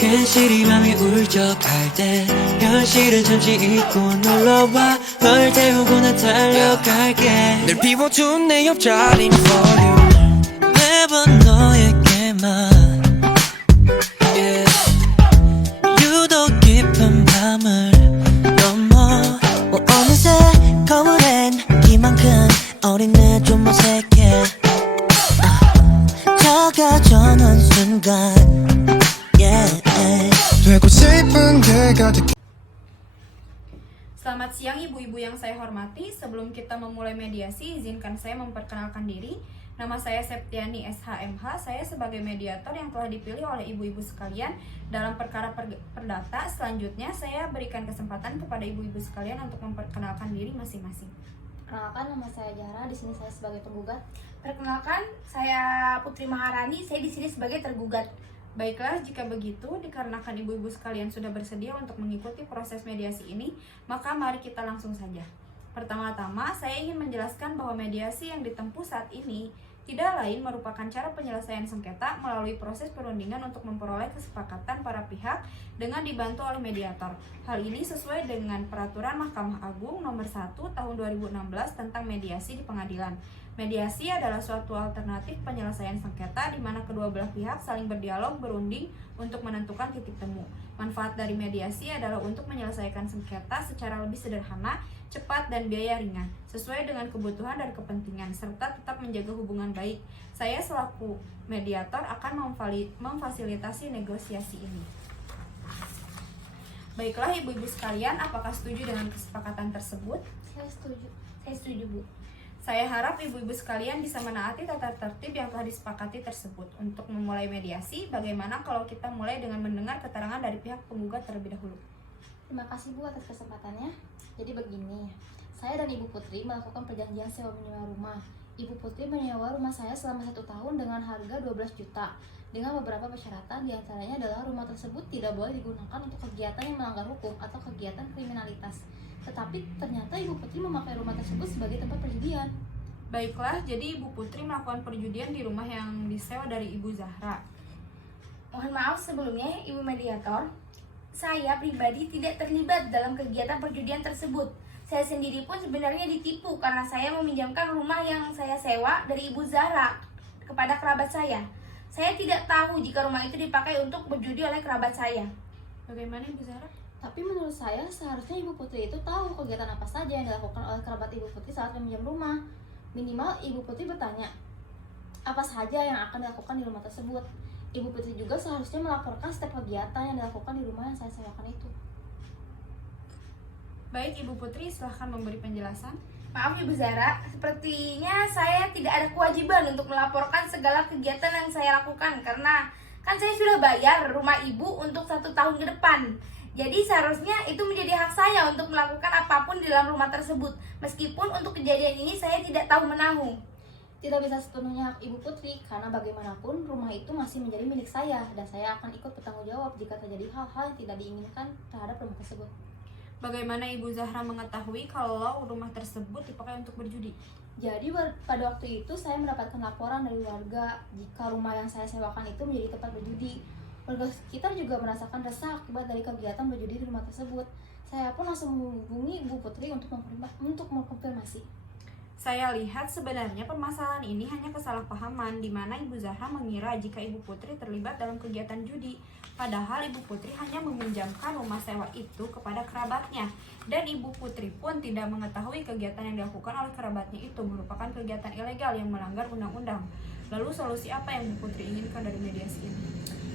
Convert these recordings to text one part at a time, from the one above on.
괜시리 맘이 울적할 때 현실을 잠시 잊고 놀러와 널 태우고 난 달려갈게 늘 비워둔 내 옆자리는 for you 매번 너에게만 yeah. 유독 깊은 밤을 넘어 어느새 거울엔 이만큼 어린 내 좀 어색해 다가져는 순간 되고 싶은 게가 Selamat siang ibu-ibu yang saya hormati. Sebelum kita memulai mediasi, izinkan saya memperkenalkan diri. Nama saya Septiani SHMH. Saya sebagai mediator yang telah dipilih oleh ibu-ibu sekalian dalam perkara perdata. Selanjutnya saya berikan kesempatan kepada ibu-ibu sekalian untuk memperkenalkan diri masing-masing. Perkenalkan, nama saya Jara. Di sini saya sebagai penggugat. Perkenalkan, saya Putri Maharani. Saya di sini sebagai tergugat. Baiklah, jika begitu, dikarenakan ibu-ibu sekalian sudah bersedia untuk mengikuti proses mediasi ini, maka mari kita langsung saja. Pertama-tama, saya ingin menjelaskan bahwa mediasi yang ditempuh saat ini tidak lain merupakan cara penyelesaian sengketa melalui proses perundingan untuk memperoleh kesepakatan para pihak dengan dibantu oleh mediator. Hal ini sesuai dengan Peraturan Mahkamah Agung Nomor 1 Tahun 2016 tentang mediasi di pengadilan. Mediasi adalah suatu alternatif penyelesaian sengketa di mana kedua belah pihak saling berdialog, berunding untuk menentukan titik temu. Manfaat dari mediasi adalah untuk menyelesaikan sengketa secara lebih sederhana, cepat, dan biaya ringan, sesuai dengan kebutuhan dan kepentingan, serta tetap menjaga hubungan baik. Saya selaku mediator akan memfasilitasi negosiasi ini. Baiklah ibu-ibu sekalian, apakah setuju dengan kesepakatan tersebut? Saya setuju. Saya setuju, Bu. Saya harap ibu-ibu sekalian bisa menaati tata tertib yang telah disepakati tersebut. Untuk memulai mediasi, bagaimana kalau kita mulai dengan mendengar keterangan dari pihak penggugat terlebih dahulu? Terima kasih Bu atas kesempatannya. Jadi begini, saya dan Ibu Putri melakukan perjanjian sewa menyewa rumah. Ibu Putri menyewa rumah saya selama 1 tahun dengan harga 12 juta. Dengan beberapa persyaratan, diantaranya adalah rumah tersebut tidak boleh digunakan untuk kegiatan yang melanggar hukum atau kegiatan kriminalitas. Tetapi ternyata Ibu Putri memakai rumah tersebut sebagai tempat perjudian. Baiklah, jadi Ibu Putri melakukan perjudian di rumah yang disewa dari Ibu Zahra. Mohon maaf sebelumnya, Ibu Mediator. Saya pribadi tidak terlibat dalam kegiatan perjudian tersebut. Saya sendiri pun sebenarnya ditipu karena saya meminjamkan rumah yang saya sewa dari Ibu Zahra kepada kerabat saya. Saya tidak tahu jika rumah itu dipakai untuk berjudi oleh kerabat saya. Bagaimana Ibu Zahra? Tapi menurut saya seharusnya Ibu Putri itu tahu kegiatan apa saja yang dilakukan oleh kerabat Ibu Putri saat meminjam rumah. Minimal Ibu Putri bertanya apa saja yang akan dilakukan di rumah tersebut. Ibu Putri juga seharusnya melaporkan setiap kegiatan yang dilakukan di rumah yang saya sewakan itu. Baik Ibu Putri, silahkan memberi penjelasan. Maaf Ibu Zahra, sepertinya saya tidak ada kewajiban untuk melaporkan segala kegiatan yang saya lakukan karena kan saya sudah bayar rumah Ibu untuk 1 tahun ke depan. Jadi seharusnya itu menjadi hak saya untuk melakukan apapun di dalam rumah tersebut. Meskipun untuk kejadian ini saya tidak tahu menahu. Tidak bisa sepenuhnya hak Ibu Putri karena bagaimanapun rumah itu masih menjadi milik saya dan saya akan ikut bertanggung jawab jika terjadi hal-hal yang tidak diinginkan terhadap rumah tersebut. Bagaimana Ibu Zahra mengetahui kalau rumah tersebut dipakai untuk berjudi? Jadi pada waktu itu saya mendapatkan laporan dari warga jika rumah yang saya sewakan itu menjadi tempat berjudi. Warga sekitar juga merasakan resah akibat dari kegiatan berjudi di rumah tersebut. Saya pun langsung menghubungi Ibu Putri untuk mengkonfirmasi. Saya lihat sebenarnya permasalahan ini hanya kesalahpahaman di mana Ibu Zahra mengira jika Ibu Putri terlibat dalam kegiatan judi. Padahal Ibu Putri hanya meminjamkan rumah sewa itu kepada kerabatnya. Dan Ibu Putri pun tidak mengetahui kegiatan yang dilakukan oleh kerabatnya itu merupakan kegiatan ilegal yang melanggar undang-undang. Lalu solusi apa yang Ibu Putri inginkan dari mediasi ini?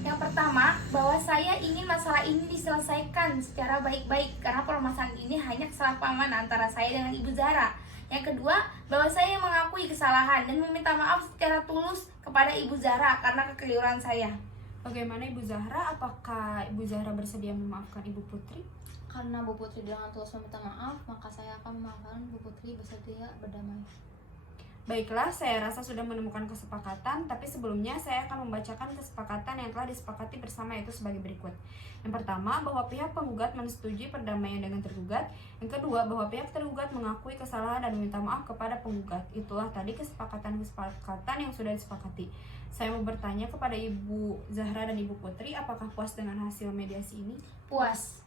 Yang pertama, bahwa saya ingin masalah ini diselesaikan secara baik-baik karena permasalahan ini hanya kesalahpahaman antara saya dengan Ibu Zahra. Yang kedua, bahwa saya mengakui kesalahan dan meminta maaf secara tulus kepada Ibu Zahra karena kekeliruan saya. Bagaimana Ibu Zahra? Apakah Ibu Zahra bersedia memaafkan Ibu Putri? Karena Bu Putri dengan tulus meminta maaf, maka saya akan memaafkan Bu Putri bersedia berdamai. Baiklah, saya rasa sudah menemukan kesepakatan, tapi sebelumnya saya akan membacakan kesepakatan yang telah disepakati bersama, yaitu sebagai berikut. Yang pertama, bahwa pihak penggugat menyetujui perdamaian dengan tergugat. Yang kedua, bahwa pihak tergugat mengakui kesalahan dan meminta maaf kepada penggugat. Itulah tadi kesepakatan yang sudah disepakati. Saya mau bertanya kepada Ibu Zahra dan Ibu Putri, apakah puas dengan hasil mediasi ini? Puas.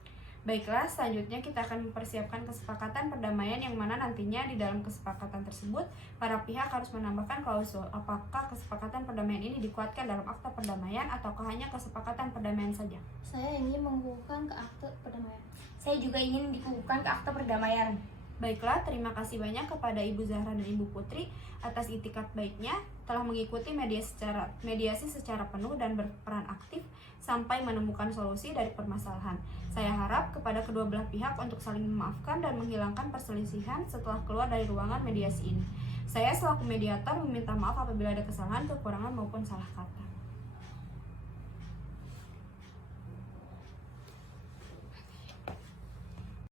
Baiklah, selanjutnya kita akan mempersiapkan kesepakatan perdamaian yang mana nantinya di dalam kesepakatan tersebut para pihak harus menambahkan klausul apakah kesepakatan perdamaian ini dikuatkan dalam akta perdamaian ataukah hanya kesepakatan perdamaian saja. Saya ingin mengukuhkan ke akte perdamaian. Saya juga ingin dikukuhkan ke akta perdamaian. Baiklah, terima kasih banyak kepada Ibu Zahra dan Ibu Putri atas itikat baiknya telah mengikuti mediasi secara penuh dan berperan aktif sampai menemukan solusi dari permasalahan. Saya harap kepada kedua belah pihak untuk saling memaafkan dan menghilangkan perselisihan setelah keluar dari ruangan mediasi ini. Saya selaku mediator meminta maaf apabila ada kesalahan, kekurangan maupun salah kata.